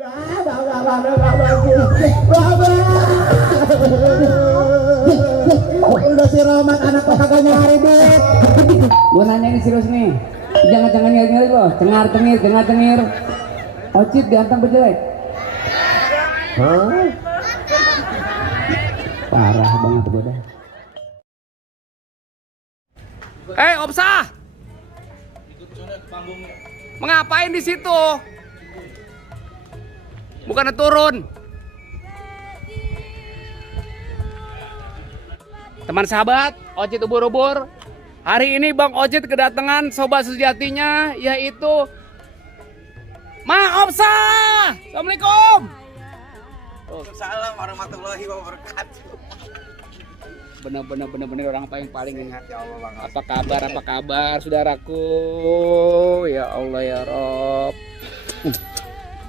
Udah si Roman anak kok kagak nyari duit. Gua nanya ini serius nih. Jangan nyari lo. Cengar-cengir. Ocit ganteng berjelek. Hah? Parah banget gua dah. Opsa. Mengapain di situ? Bukannya turun. Teman sahabat, Ocit ubur-ubur. Hari ini Bang Ocit kedatangan sobat sejatinya, yaitu Ma Opsa. Assalamualaikum. Waalaikumsalam warahmatullahi wabarakatuh. Bener orang paling ingat. Ya Allah, Bang. Apa kabar saudaraku? Ya Allah ya Rob.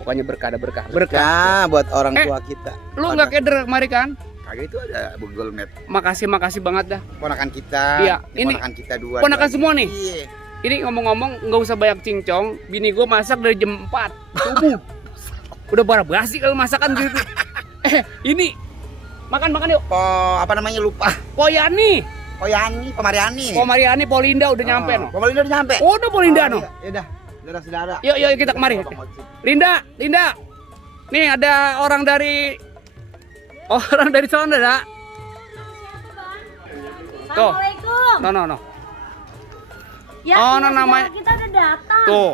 Pokoknya berkah. Berkah buat orang tua kita. Lu nggak keder kemari kan? Kagak itu ada Google Map. Makasih banget dah. Ponakan kita. Iya, ini ponakan kita dua. ponakan semua nih. Iya. Ini ngomong-ngomong nggak usah banyak cincong. Bini gue masak dari jam 4 subuh. Udah parah basi kalau masakan gitu. Ini makan yuk. Apa namanya lupa. Poyani, Pomariani. Polinda udah nyampe no. Polinda udah nyampe. Oh, udah Polinda no. Ya udah, saudara-saudara. Yuk kita kemari. Linda. Nih ada orang dari sana dah. Tuh. Assalamualaikum. No. Ya, Oh, iya, namanya- saudara kita udah datang. Tuh.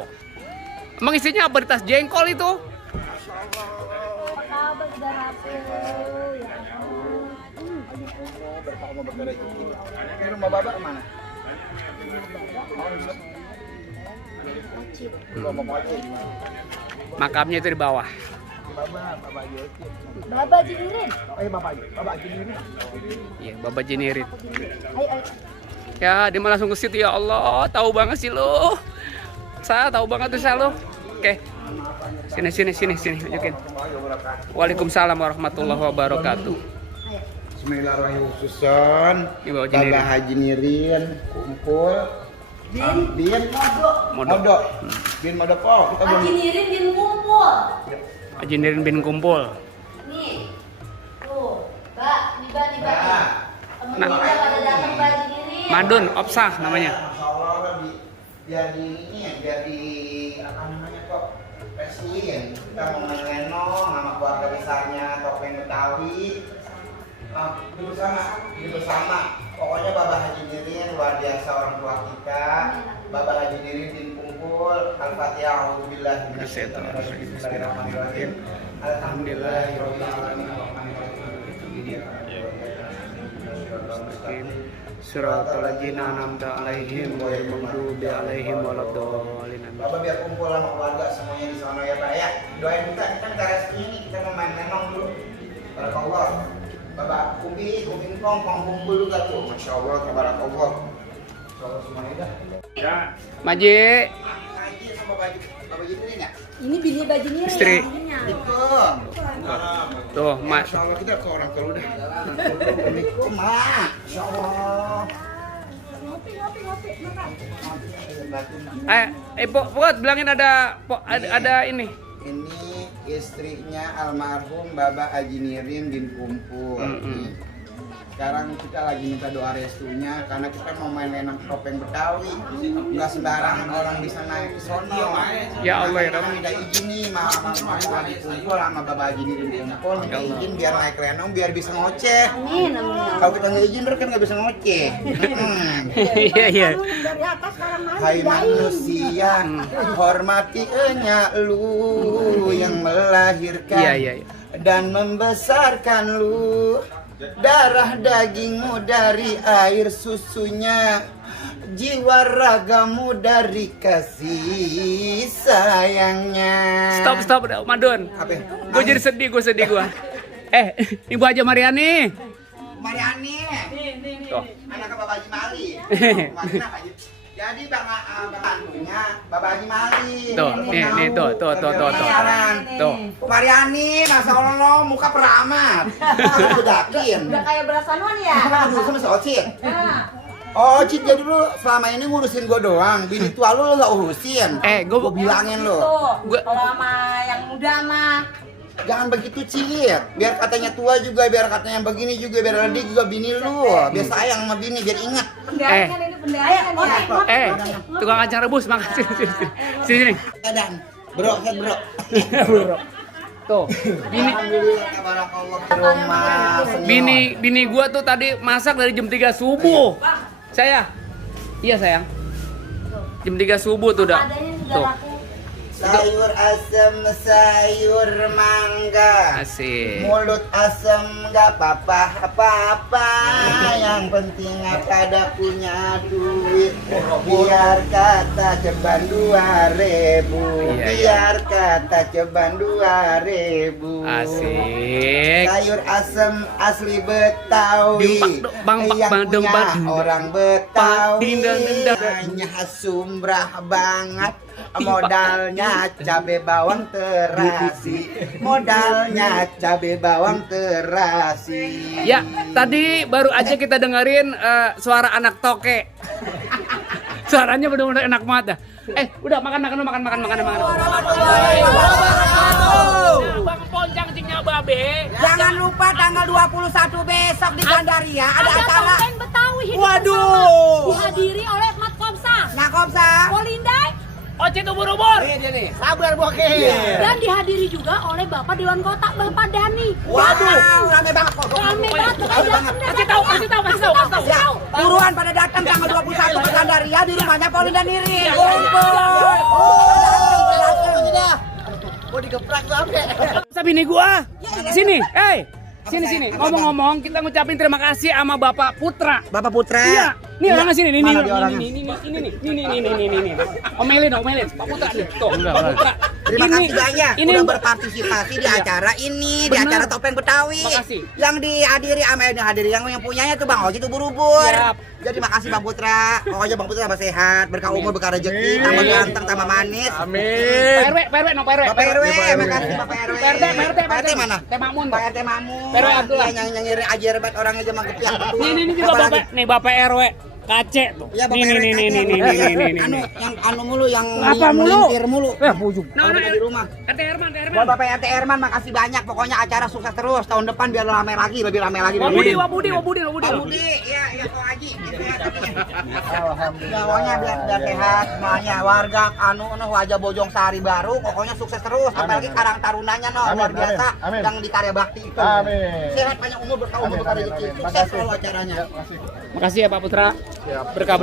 Emang isinya apa di tas jengkol itu? Apa kabar saudaraku? Ya ampun. Ini rumah Bapak kemana? Makamnya itu di bawah. Baba Jinirin. Bapak Jinirin. Iya, Bapak Jinirit. Ayo. Ya, dia mah langsung ke situ. Ya Allah, tahu banget sih lu. Saya tahu banget tuh lu. Oke. Sini tunjukin. Waalaikumsalam warahmatullahi wabarakatuh. Bismillahirrahmanirrahim. Susun. Ini Bapak Jinirin. Bapak Haji Nirin kumpul. Bin Modok. Bin Modok. Oh, kita belum. Jinirin bin kumpul. Jinirin bin kumpul. Nih. Tuh, Mbak, nih Mbak. Temen Nah. kita pada datang Mbak Jinirin. Madun, Opsah namanya. Masya Allah, biar di apa namanya kok presiden. Kita mau main lenong sama keluarga besarnya Topeng Betawi. Ini bersama. Pokoknya Bapak Haji Nirin luar biasa orang tua kita. Bapak Haji Nirin tim kumpul. Al-Fatihah. A'udzubillahi minasyaitonir rajim. Bismillahirrahmanirrahim. Alhamdulillahirabbil alamin. Suratul ladzina an'amta 'alaihim ghairil maghdubi 'alaihim waladdallin. Bapak biar kumpul sama keluarga semuanya di sana ya Pak ya. Doain kita kan rezeki ini kita mau main lenong dulu. Barakallah. Bapak kuping kong kumpul juga tuh. Masya Allah, tabarakallah. Masya Allah semuanya dah. Ya. Maji, Ngaji sama Bapak Jinirin ya? Ini bini Mbak Jinirin. Istri. bininya. Itu. tuh, Mak. Masya Allah kita ke orang tua udah. Assalamualaikum, Mak. Masya Allah. Ngopi, makan. Pokok bilangin ada ini. Ini istrinya almarhum Bapak Haji Nirin bin Kumpul. Nih. Sekarang kita lagi minta doa restunya karena kita mau main lenong Topeng Betawi. Nggak sembarangan orang bisa naik ke sono. Ya Allah ya Kita Rabbi. minta izin nih sama kumpul sama Bapak Haji Nirin bin Kumpul. Minta izin biar naik lenong biar bisa ngoceh. Amin. Kalau kita nggak izin kan nggak bisa ngoceh. Iya. Dari atas sekarang mandi. Hai manusia, hormati lu yang melahirkan Iya. dan membesarkan lu. Darah dagingmu dari air susunya, jiwa ragamu dari kasih sayangnya. Stop, Madun. Apa? Gue jadi sedih gue. Ibu Haja Mariani. Mariani. Tuh. Anak Bapak Haji Mali. Jadi bangkunya Bapak Haji Mali. Tuh, nih, tuh. Tuh. Mariani, Masya Allah, muka peramat. Udah Udah kayak berasanon ya. Aduh, sama socit. Nah, Oh, Cid, jadi lu selama ini ngurusin gue doang. Bini tua lu gak urusin. Gua bilangin lu. Gua- Kalau sama yang muda mah. Jangan begitu, Cid. Biar katanya tua juga, biar katanya begini juga, biar dia juga bini lu. Biar sayang sama bini, biar ingat. Pendaringan ini pendaringan ya. Tukang kacang rebus, makasih. Sini. Kadang, bro, bro. Bro. Tuh, bini Alhamdulillah, tabarakallah. Rumah senior. bini gua tuh tadi masak dari jam 3 subuh. Iya sayang. Jam 3 subuh tuh udah. Adanya juga Tuh. laku. Sayur asem, sayur mangga. Asik. Mulut asem gak apa-apa, yang penting kada punya duit. Biar kata ceban 2.000, Iya, biar kata ceban 2.000. Asik. Sayur asem asli Betawi, Bang, yang dong, punya bang. orang Betawi. Dindang. Hanya sumbrah banget. Modalnya cabe bawang terasi, modalnya cabe bawang terasi. Ya, tadi baru aja kita dengerin suara anak toke. Suaranya benar-benar enak banget dah. Udah makan. Bang Ponjang cingnya babe. Jangan lupa tanggal 21 besok di Gandaria ada acara. Topeng Betawi hidup Waduh. bersama. Dihadiri oleh Mat Komsa, Nah, Komsa. Polindai, Oce tuh ubur-ubur. Sabar bokeh. dan dihadiri juga oleh Bapak Dewan Kota Bapak Dani. Waduh, rame banget kok. Rame banget, Kasih tahu. Ya, buruan pada datang tanggal 21 ke Gandaria di rumahnya Pauline dan Niri. Kumpul. Mau digeprak sampai. Masa bini gua? Sini, sini. Ngomong-ngomong, kita ngucapin terima kasih sama Bapak Putra. Bapak Putra. Iya, nih orangnya sini, nih. Mana dia orangnya? Ini. Omelin. Pak Putra nih, tuh, Pak Putra. Terima kasih banyak Ini udah berpartisipasi di acara ini, di Bener. acara Topeng Betawi. Makasih. Yang dihadiri yang punyanya tuh Bang Oji tuh ubur-ubur. Siap. Jadi makasih Bang Putra. Pokoknya Bang Putra tambah sehat, berkah umur, berkah rezeki, tambah ganteng, tambah manis. Pak RW. Bapak RW, makasih Bapak RW. Pak RT mana? Teh Mamun. Pak RT Mamun. Pak RW Abdullah. Yang nyengir aja rebat orangnya aja mah gepiak betul. Nih juga Apa Bapak, lagi? nih Bapak RW. Kace tuh. Ya Bapak Nih. Anu, yang anu mulu, yang Apa mulu? melintir mulu. Bujung. Kalau kita di rumah. RT Herman. Buat Bapak RT Herman makasih banyak. Pokoknya acara sukses terus. Tahun depan biar ramai lagi, lebih ramai lagi. Wabudi. Pak Budi, iya Pak Haji. Gitu ya katanya. Alhamdulillah. Pokoknya biar sehat semuanya. Warga wajah Bojong Sari baru. Pokoknya sukses terus. Apalagi Karang Tarunanya luar biasa. Yang di Karya Bakti itu. Sehat, panjang umur, berkah umur, berkah rezeki. Sukses selalu acaranya. Makasih ya Pak Putra. Berkah.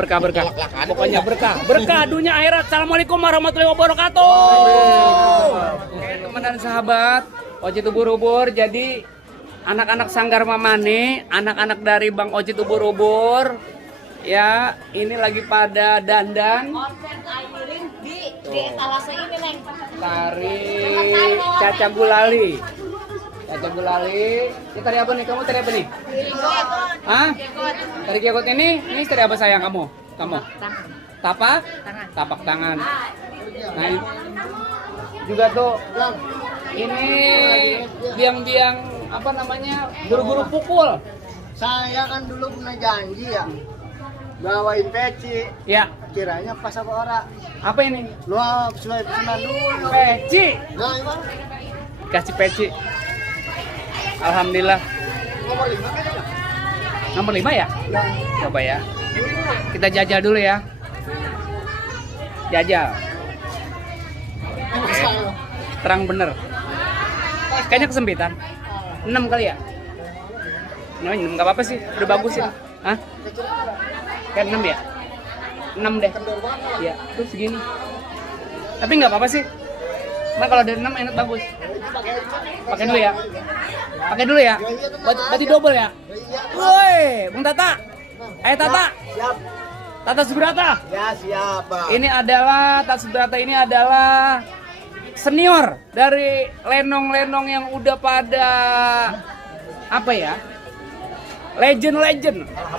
Pokoknya berkah dunia akhirat. Assalamualaikum warahmatullahi wabarakatuh. Oke, teman dan sahabat, Oci Ubur-ubur. Jadi anak-anak Sanggar Mamane, anak-anak dari Bang Oci Ubur-ubur, ya ini lagi pada dandan. Konser Airin di etalase ini, Neng. Tari Caca Gulali. Ini tari apa nih? Kamu tari apa nih? Hah? Tari kekot ini tari apa sayang kamu? Tapak tangan. Nah, ini juga tuh ini biang-biang apa namanya? Guru-guru pukul. Saya kan dulu pernah janji ya. Bawain peci. Ya, Kiranya pas apa ora? apa ini? Lu selai pesanan dulu. Peci. Nah, emang Kasih peci. Alhamdulillah. nomor 5 kan ya? Nomor 5 ya? Coba ya. Kita jajal dulu ya. Jajal. Oke. Terang bener. Kayaknya kesempitan. 6 kali ya? 6 nggak apa-apa sih. Udah bagus sih. Hah? Kayak 6 ya? 6 deh. Iya, terus segini. Tapi nggak apa-apa sih. Nah kalau dari 6 enak bagus. Pakai dulu ya. Berarti double ya. Woi, Bung Tata. Ayo Tata. Siap. Tata Subrata. Ya, siap, Pak. Ini adalah Tata Subrata ini adalah senior dari lenong-lenong yang udah pada apa ya? Legend.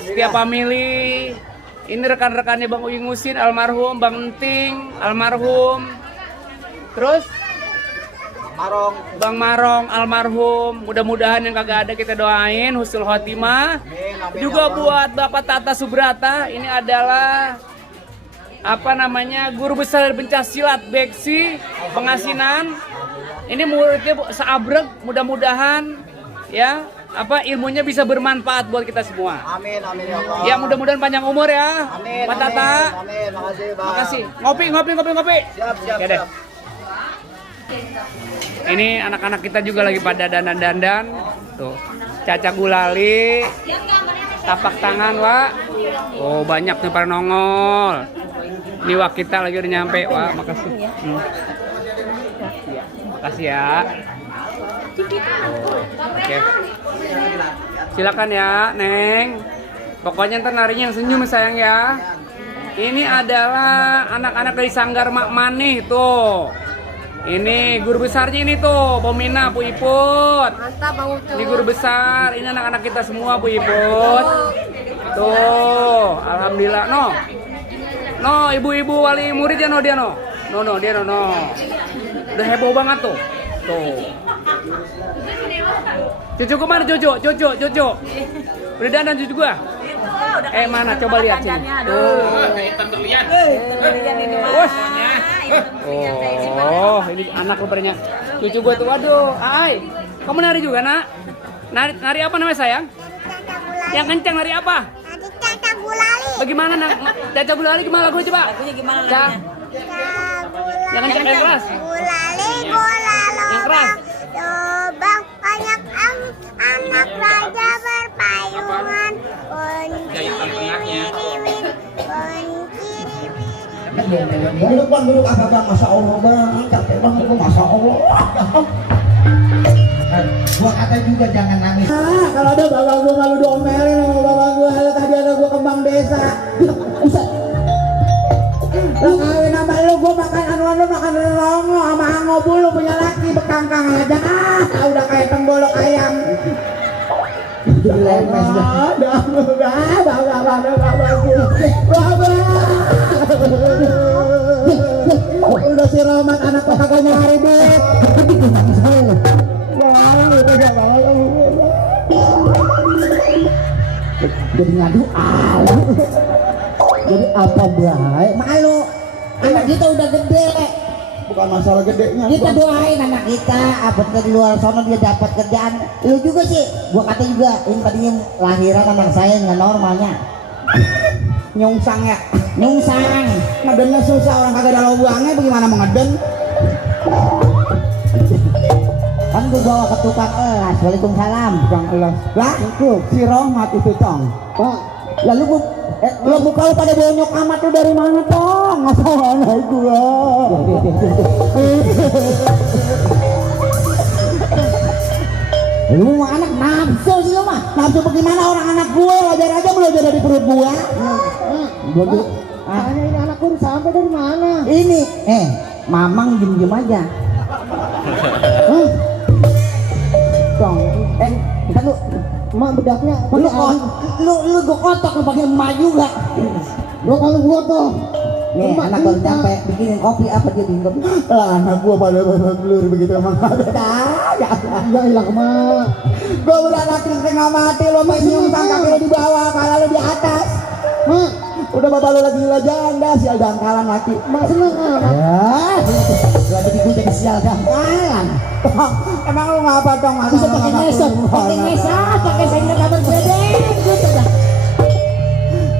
Setiap family. Ini rekan-rekannya Bang Uing Musin, almarhum, Bang Enting, almarhum. Terus Bang Marong almarhum. Mudah-mudahan yang kagak ada kita doain husnul khotimah. Juga buat Bapak Tata Subrata, ini adalah guru besar pencaksilat Beksi Pengasinan. Ini muridnya seabrek, mudah-mudahan ya ilmunya bisa bermanfaat buat kita semua. Amin, amin ya Allah. Ya mudah-mudahan panjang umur ya, Amin, Pak Tata. Amin, makasih Bang. Makasih. Ngopi. Siap. Oke deh. Ini anak-anak kita juga lagi pada dandan-dandan. Tuh, Caca Gulali. Tapak tangan, Wak. Oh, banyak nih para nongol. Ini Wak kita lagi udah nyampe, Wak. Makasih. Makasih ya. Oke. Silakan ya, Neng. Pokoknya ntar narinya yang senyum sayang ya. Ini adalah anak-anak dari Sanggar Mak Mani tuh. Ini guru besarnya ini tuh, Pomina, Bu Iput. Mantap Bang Ucup. Ini guru besar, ini anak-anak kita semua, Bu Iput. Tuh, alhamdulillah. No, ibu-ibu wali murid ya dia no. Dia no. Udah heboh banget tuh. Tuh. Cucu kemana Jojo? Udah dandan cucu gua? Mana coba lihat sini. Tuh. Oh, ini anak lebarnya. Cucu gua tuh, waduh. Ai, kamu nari juga, Nak? Nari apa namanya, sayang? Yang kencang nari apa? Caca Gulali. Bagaimana, Nak? Caca Gulali gimana lagunya coba? Lagunya gimana Caca. lagunya? Yang kencang, yang keras. Gulali gula Yang keras. lobang banyak anak raja berpayungan. Duduk bang, duduk apa bang? Masya Allah bang, capek bang, itu Masya Allah. Gua kata juga jangan nangis. Kalau ada bapak gua malu diomelin sama bapak gua. Tadi ada gua kembang desa. Buset. Lo kawin sama lu, gua makan makan rongo sama ango bulu punya laki bekangkang aja. Udah kayak pembolok ayam. Lemes dah. Udah si Roman anak kok kagak nyari duit. Jadi ngadu jadi apa baik malu anak kita udah gede, bukan masalah gedenya, kita doain anak kita apa di luar sana dia dapat kerjaan. Lu juga sih, gua kata juga ini tadinya lahiran anak saya nggak normalnya nyungsang ngedennya susah, orang kagak ada lubangnya bagaimana mau ngeden. Kan gue bawa ke tukang elas. Waalaikumsalam. Tukang elas lah itu si Rohmat itu Tong. Pak, lalu gue lo muka lu pada bonyok amat tuh dari mana Tong? Ngasal anak gua. Lu mah anak nafsu sih lu mah. Nafsu bagaimana orang anak gue wajar aja belajar dari perut gua. Tanya ini anak gua sampai dari mana? Ini Mamang diem aja. Dong, kan lu emak bedaknya lu gua kotok lu pakai emak juga. Lu kalau gua tuh nih anak baru nyampe bikinin kopi apa dia bikin kopi. Anak gua pada belur begitu emang ya hilang emak. Gua udah anak setengah mati lo masih nyumbang kaki lu di bawah kepala lu di atas. Udah bapak lu lagi gila janda sial dangkalan laki. Mak seneng ya. Lagi gue jadi sial dangkalan. Emang lu ngapa dong? Bisa pakai ngesot, pakai sender kabar gede.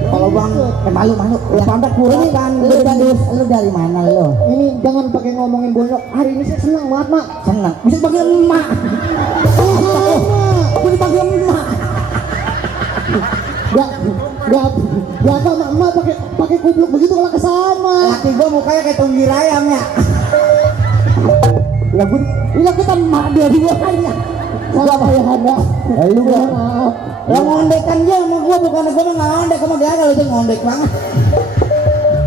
Kalau bang, malu ya pantat kurang kan. Lu dari mana lu? Ini jangan pakai ngomongin bonyok. Hari ini saya senang banget mak. Senang. Bisa pakai emak. Bisa pakai emak. Gak apa emak pakai kubluk begitu kalau kesama. Laki gua mukanya kayak tunggir ayam ya. Ya gue, ini kita emak dua-duanya. Siapa yang ada? Lu gak maaf. Yang ngondekan dia sama gua bukan gua nggak ngondek sama dia kalau dia ngondek banget.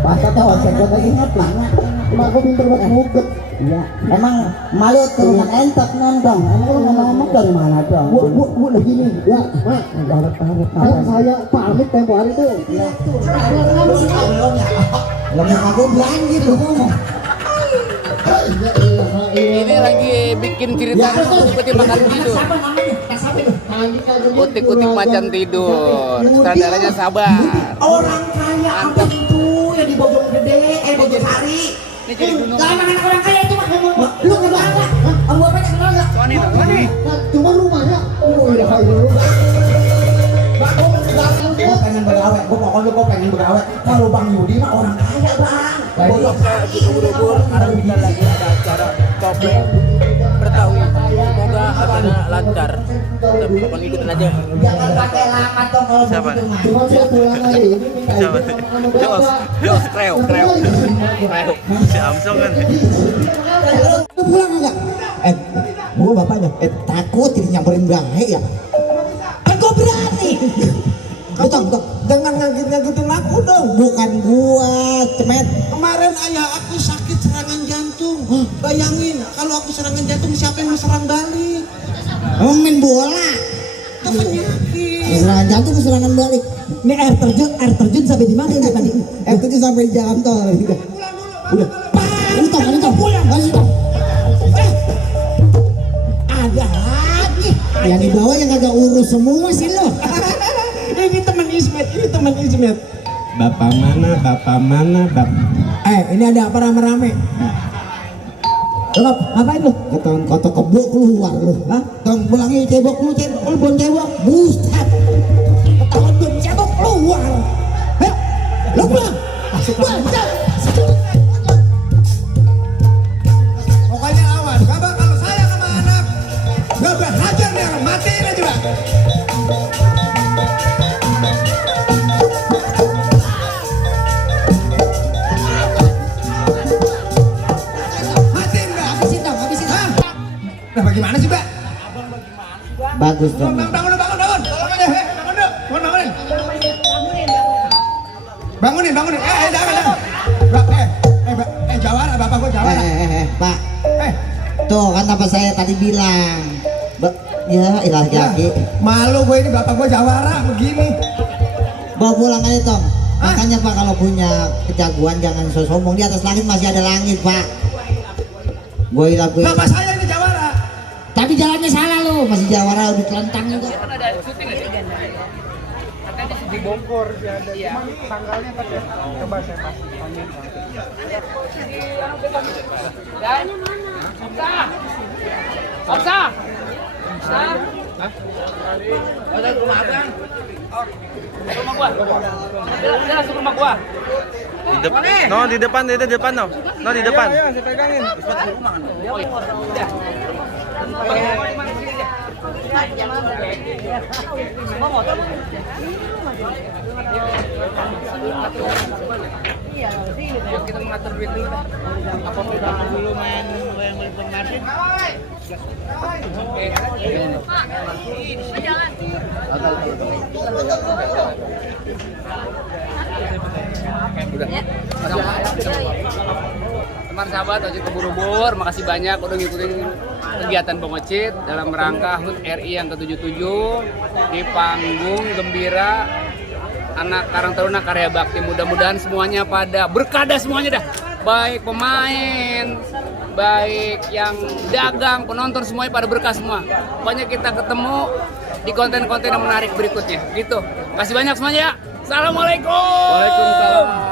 Pas kata wajar gua lagi ingat banget. Emak gua pinter banget nguget. Iya. Emang malu turunan entot nondong. Emang lu ngomong dari mana dong? Bu lagi nih. Ya, mak. Saya pamit tempo hari itu. Iya. Belum ya. Belum aku bilang gitu ngomong. Ini lagi bikin cerita utik-utik makan tidur. Utik-utik macan tidur. Sutradaranya Sabar. Orang kaya apa itu yang di Bojong Gede, Bojosari. Ini jadi gunung. Lah emang anak orang kaya itu mah lu kenal enggak? Kamu bapaknya kenal enggak? Sony, Sony. Cuma rumahnya. Oh ya Allah. Gue pengen begawe, gue pengen begawe. Kalau Bang Yudi mah orang kaya bang. Bojong di Ubur-ubur, sekarang kita lagi ada acara topeng Betawi. Semoga acaranya lancar. Tapi pokoknya ikutin aja. Jangan pakai lama dong kalau Siapa? Cuma dia pulang aja. Siapa? Jos, Kreo. Si Amsong kan. Lu pulang enggak? Gua bapaknya. Takut ini nyamperin gahe ya. Kan gua berani. Betul. Jangan ngagetin aku dong. Bukan gua, cemet. Kemarin ayah aku sakit serangan jantung. Bayangin kalau aku serangan jantung siapa yang mau serang balik? Main bola. Itu penyakit. Serangan jantung ke serangan balik. Ini air terjun sampai di mana ini tadi? Air terjun sampai di jalan tol. Udah. Ini tong. Pulang. Ada lagi. Yang di bawah yang agak urus semua sih lo. Ini teman Ismet. Bapak mana? Ini ada apa rame-rame? Lo ngapain lu? Keton kotok kebo keluar lu. Hah? Tong pulangin cebok lu bon cebok. Buset. Keton bon cebok keluar. Heh. Lu pulang. Pokoknya awas. Kabar kalau saya sama anak nggak berhajar nih, matiin aja juga. Nah, bagaimana sih, Mbak? Bagus dong. Bangun. Bangunin. Jangan. Jawara, bapak gua Jawara. Pak. Tuh kan apa saya tadi bilang. Ya ilah laki. Malu gue ini bapak gua Jawara begini. Bawa pulang aja Tong. Makanya Pak kalau punya kejagoan jangan sombong, di atas langit masih ada langit Pak. Gue lakuin. Bapak saya ini Jawara. Tapi jalannya salah lo, masih Jawara udah kelentang juga. Kan ada syuting nggak? Katanya di Bogor sih ada. Cuman tanggalnya kan ya. Coba saya pasti tanya. Dan Omsa. Ada rumah abang. Rumah gua. Dia langsung rumah gua. Di depan no. No di depan. Ayo, saya pegangin. Udah. Kita mengatur duit dulu. Apa dulu main yang beli Martin? Teman sahabat Ojek Ubur-ubur, makasih banyak udah ngikutin kegiatan Bang Ocit dalam rangka HUT RI yang ke-77 di panggung gembira anak Karang Taruna Karya Bakti. Mudah-mudahan semuanya pada berkada semuanya dah. Baik pemain, baik yang dagang, penonton semuanya pada berkah semua. Pokoknya kita ketemu di konten-konten yang menarik berikutnya. Gitu. Kasih banyak semuanya ya. Assalamualaikum. Waalaikumsalam.